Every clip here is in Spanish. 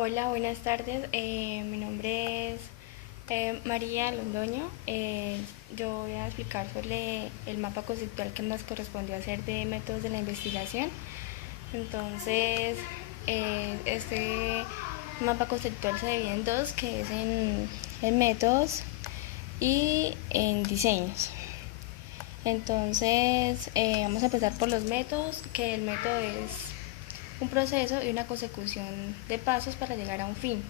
Hola, buenas tardes. Mi nombre es María Londoño. Yo voy a explicar sobre el mapa conceptual que nos correspondió hacer de métodos de la investigación. Entonces, este mapa conceptual se divide en dos, que es en métodos y en diseños. Entonces, vamos a empezar por los métodos, que el método es un proceso y una consecución de pasos para llegar a un fin.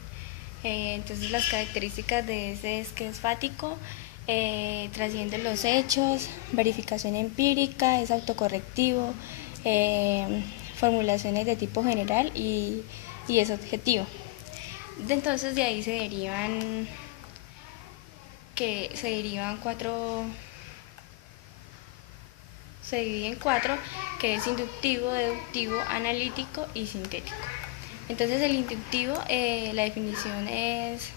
Entonces las características de ese es que es fático, trasciende los hechos, verificación empírica, es autocorrectivo, formulaciones de tipo general y es objetivo. Entonces de ahí se derivan cuatro, se divide en cuatro, que es inductivo, deductivo, analítico y sintético. Entonces el inductivo, la definición es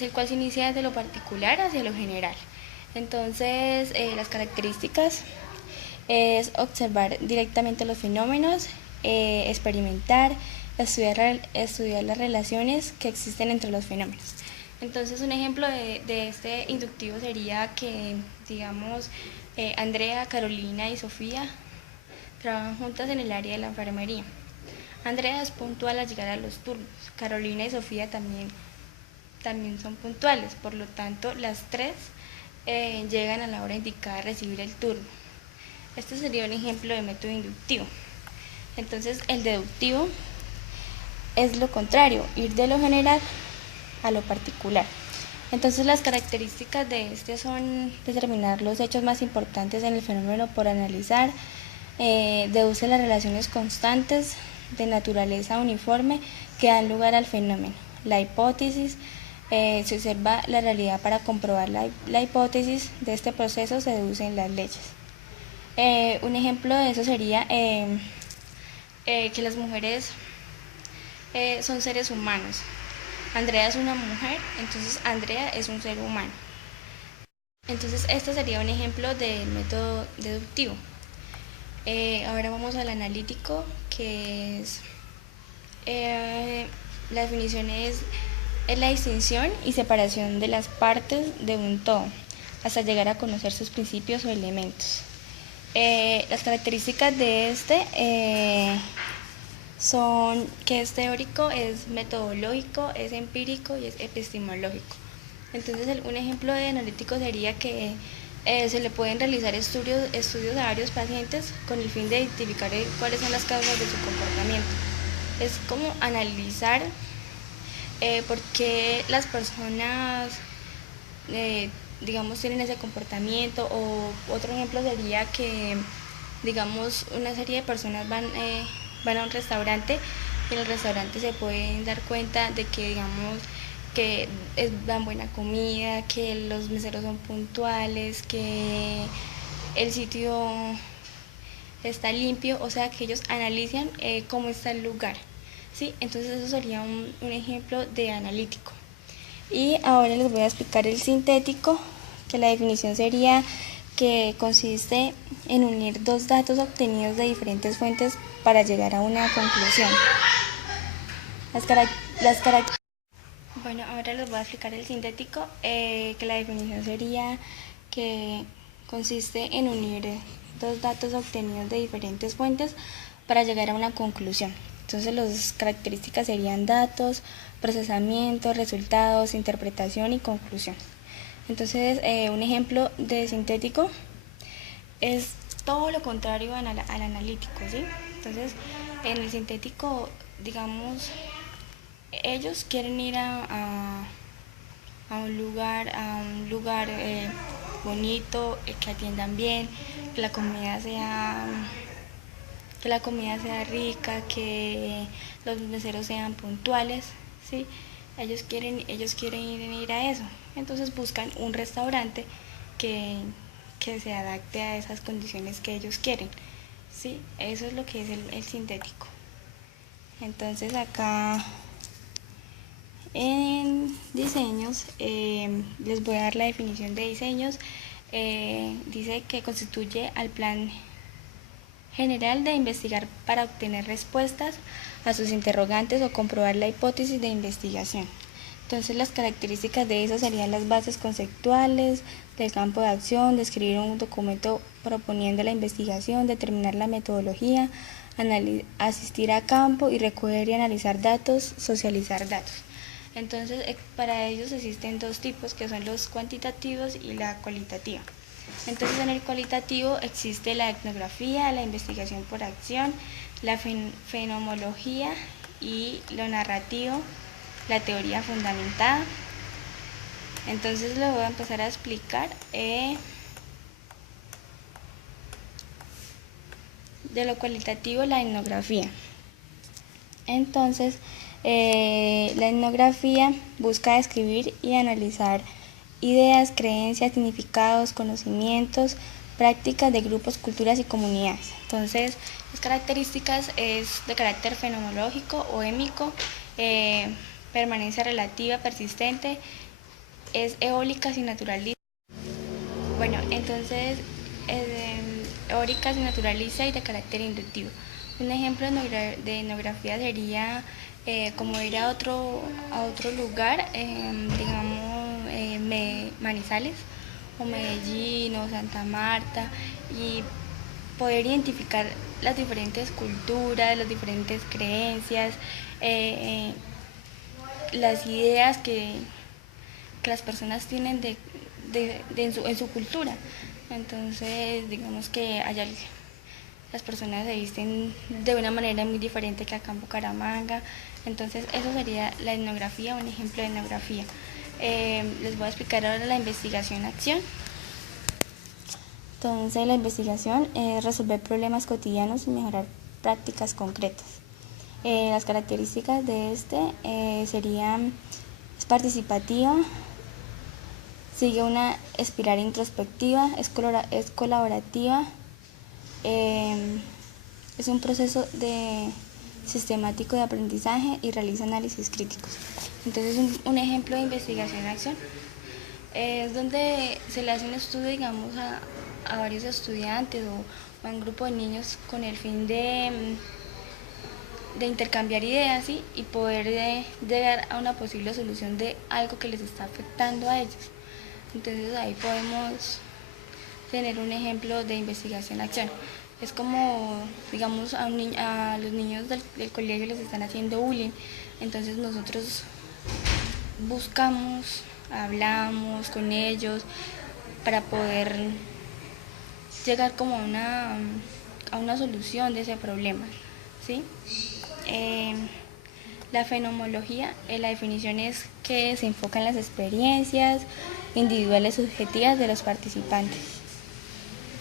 el cual se inicia desde lo particular hacia lo general. Entonces las características es observar directamente los fenómenos, experimentar, estudiar las relaciones que existen entre los fenómenos. Entonces un ejemplo de este inductivo sería que, digamos, Andrea, Carolina y Sofía trabajan juntas en el área de la enfermería. Andrea es puntual al llegar a los turnos. Carolina y Sofía también son puntuales, por lo tanto las tres llegan a la hora indicada de recibir el turno. Este sería un ejemplo de método inductivo. Entonces el deductivo es lo contrario, ir de lo general a lo particular. Entonces las características de este son determinar los hechos más importantes en el fenómeno por analizar, deduce las relaciones constantes de naturaleza uniforme que dan lugar al fenómeno. La hipótesis, se observa la realidad para comprobar la hipótesis de este proceso, se deducen las leyes. Un ejemplo de eso sería que las mujeres son seres humanos. Andrea es una mujer, entonces Andrea es un ser humano. Entonces este sería un ejemplo del método deductivo. Ahora vamos al analítico, que es la definición es la distinción y separación de las partes de un todo, hasta llegar a conocer sus principios o elementos. Las características de este son que es teórico, es metodológico, es empírico y es epistemológico. Entonces un ejemplo de analítico sería que se le pueden realizar estudios a varios pacientes con el fin de identificar cuáles son las causas de su comportamiento. Es como analizar por qué las personas, digamos, tienen ese comportamiento. O otro ejemplo sería que, digamos, una serie de personas van a un restaurante y en el restaurante se pueden dar cuenta de que, digamos, que dan buena comida, que los meseros son puntuales, que el sitio está limpio, o sea que ellos analizan cómo está el lugar, ¿sí? Entonces eso sería un ejemplo de analítico. Y ahora les voy a explicar el sintético, que la definición sería que consiste en unir dos datos obtenidos de diferentes fuentes para llegar a una conclusión. Las carac Bueno, ahora les voy a explicar el sintético, que la definición sería que consiste en unir dos datos obtenidos de diferentes fuentes para llegar a una conclusión. Entonces las características serían datos, procesamiento, resultados, interpretación y conclusión. Entonces un ejemplo de sintético es todo lo contrario al analítico, ¿sí? Entonces en el sintético, digamos, ellos quieren ir a un lugar bonito, que atiendan bien, que la comida sea rica, que los meseros sean puntuales, ¿sí? Ellos quieren ir a eso. Entonces buscan un restaurante que, que se adapte a esas condiciones que ellos quieren, ¿sí? Eso es lo que es el sintético. Entonces acá en diseños, les voy a dar la definición de diseños. Dice que constituye al plan general de investigar para obtener respuestas a sus interrogantes o comprobar la hipótesis de investigación. Entonces las características de eso serían las bases conceptuales del campo de acción, describir un documento proponiendo la investigación, determinar la metodología, asistir a campo y recoger y analizar datos, socializar datos. Entonces para ellos existen dos tipos que son los cuantitativos y la cualitativa. Entonces en el cualitativo existe la etnografía, la investigación por acción, la fenomenología y lo narrativo, la teoría fundamentada. Entonces lo voy a empezar a explicar de lo cualitativo, la etnografía. Entonces la etnografía busca describir y analizar ideas, creencias, significados, conocimientos, prácticas de grupos, culturas y comunidades. Entonces las características es de carácter fenomenológico o émico, permanencia relativa, persistente, es eólica y naturalista. Bueno, entonces eólica y naturalista y de carácter inductivo. Un ejemplo de etnografía sería como ir a otro lugar, digamos Manizales o Medellín o Santa Marta, y poder identificar las diferentes culturas, las diferentes creencias, las ideas que las personas tienen en su cultura. Entonces, digamos que allá las personas se visten de una manera muy diferente que acá en Bucaramanga. Entonces, eso sería la etnografía, un ejemplo de etnografía. Les voy a explicar ahora la investigación-acción. Entonces, la investigación es resolver problemas cotidianos y mejorar prácticas concretas. Las características de serían: es participativa, sigue una espiral introspectiva, es colaborativa, es un proceso sistemático de aprendizaje y realiza análisis críticos. Entonces un ejemplo de investigación-acción es donde se le hace un estudio, digamos, a varios estudiantes o a un grupo de niños con el fin de intercambiar ideas, ¿sí? Y poder llegar a una posible solución de algo que les está afectando a ellos. Entonces ahí podemos tener un ejemplo de investigación-acción. Es como, digamos, a los niños del colegio les están haciendo bullying, entonces nosotros buscamos, hablamos con ellos para poder llegar como a una solución de ese problema, ¿sí? La fenomenología, la definición es que se enfoca en las experiencias individuales subjetivas de los participantes.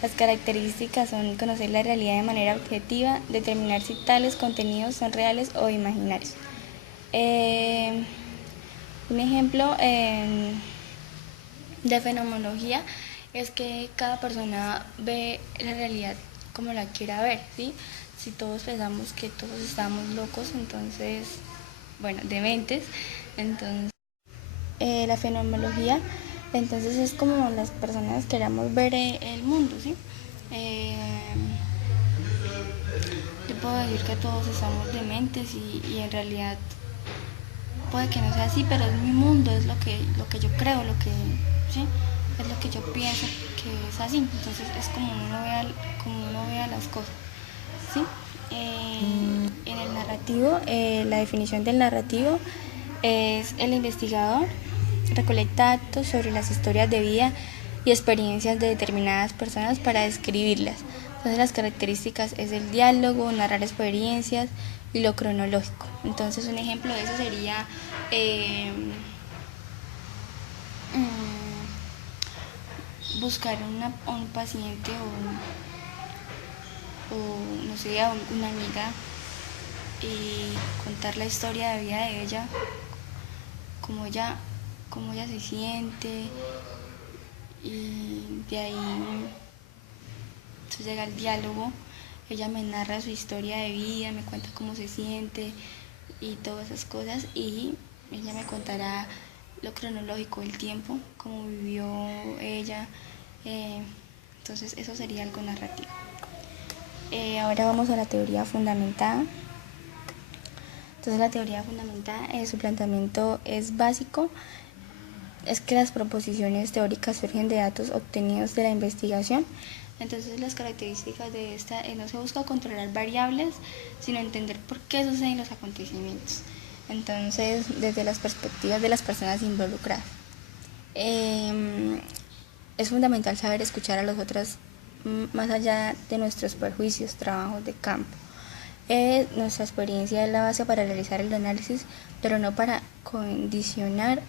Las características son conocer la realidad de manera objetiva, determinar si tales contenidos son reales o imaginarios. Un ejemplo de fenomenología es que cada persona ve la realidad como la quiera ver, ¿sí? Si todos pensamos que todos estamos locos, entonces, bueno, dementes, entonces la fenomenología, entonces es como las personas queramos ver el mundo, ¿sí? Yo puedo decir que todos estamos dementes y en realidad puede que no sea así, pero es mi mundo, es lo que yo creo, ¿sí? Es lo que yo pienso que es así. Entonces es como uno vea las cosas, ¿sí? En el narrativo, la definición del narrativo es: el investigador recolecta datos sobre las historias de vida y experiencias de determinadas personas para describirlas. Entonces las características es el diálogo, narrar experiencias y lo cronológico. Entonces un ejemplo de eso sería buscar a un paciente o no sé, a una amiga y contar la historia de vida de ella, cómo ella se siente, y de ahí entonces llega el diálogo. Ella me narra su historia de vida, me cuenta cómo se siente y todas esas cosas, y ella me contará lo cronológico, el tiempo, cómo vivió ella. Entonces eso sería algo narrativo. Ahora vamos a la teoría fundamentada. Entonces la teoría fundamentada, su planteamiento es básico, es que las proposiciones teóricas surgen de datos obtenidos de la investigación. Entonces las características de esta no se busca controlar variables, sino entender por qué suceden los acontecimientos. Entonces, desde las perspectivas de las personas involucradas. Es fundamental saber escuchar a los otros más allá de nuestros prejuicios, trabajos de campo. Nuestra experiencia es la base para realizar el análisis, pero no para condicionar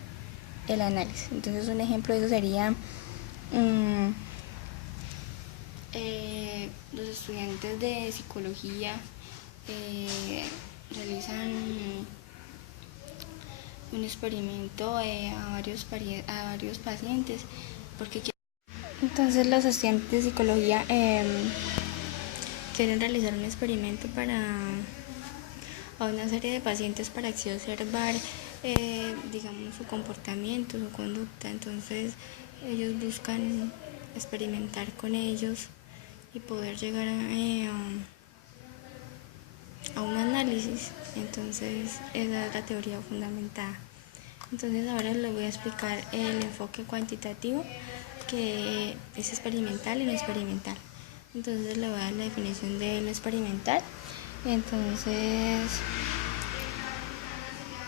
el análisis. Entonces un ejemplo de eso sería los estudiantes de psicología realizan un experimento a varios pacientes porque entonces los estudiantes de psicología quieren realizar un experimento a una serie de pacientes para así observar digamos su comportamiento, su conducta. Entonces ellos buscan experimentar con ellos y poder llegar a un análisis. Entonces esa es la teoría fundamentada. Entonces ahora les voy a explicar el enfoque cuantitativo, que es experimental y no experimental. Entonces le voy a dar la definición de no experimental. Entonces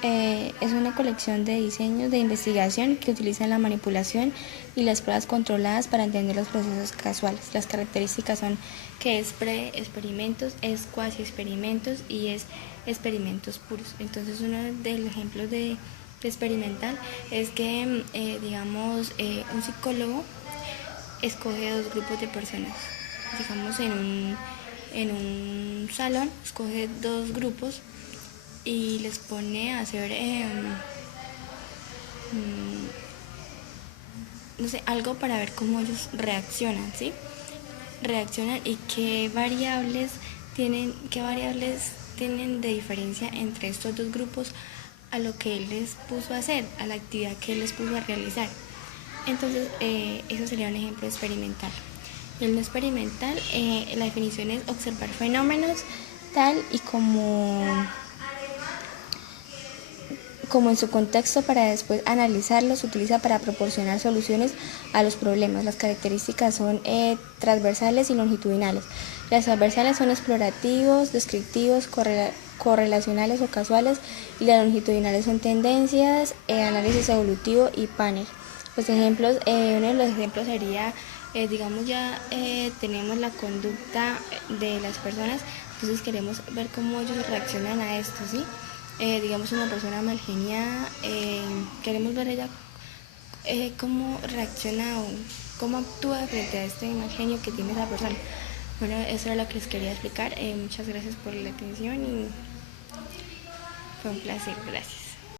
es una colección de diseños de investigación que utilizan la manipulación y las pruebas controladas para entender los procesos casuales. Las características son que es pre-experimentos, es cuasi-experimentos y es experimentos puros. Entonces uno de los ejemplos de experimental es que digamos un psicólogo escoge dos grupos de personas, digamos en un salón escoge dos grupos y les pone a hacer no sé, algo para ver cómo ellos reaccionan, ¿sí? Reaccionan y qué variables tienen de diferencia entre estos dos grupos a lo que él les puso a hacer, a la actividad que él les puso a realizar. Entonces, eso sería un ejemplo experimental. El no experimental, la definición es observar fenómenos tal y como en su contexto para después analizarlos, se utiliza para proporcionar soluciones a los problemas. Las características son transversales y longitudinales. Las transversales son explorativos, descriptivos, correlacionales o casuales, y las longitudinales son tendencias, análisis evolutivo y panel. Los ejemplos, uno de los ejemplos sería, digamos ya tenemos la conducta de las personas, entonces queremos ver cómo ellos reaccionan a esto, ¿sí? Digamos una persona mal geniada, queremos ver ella cómo reacciona o cómo actúa frente a este mal genio que tiene esa persona. Bueno, eso era lo que les quería explicar. Muchas gracias por la atención y fue un placer. Gracias.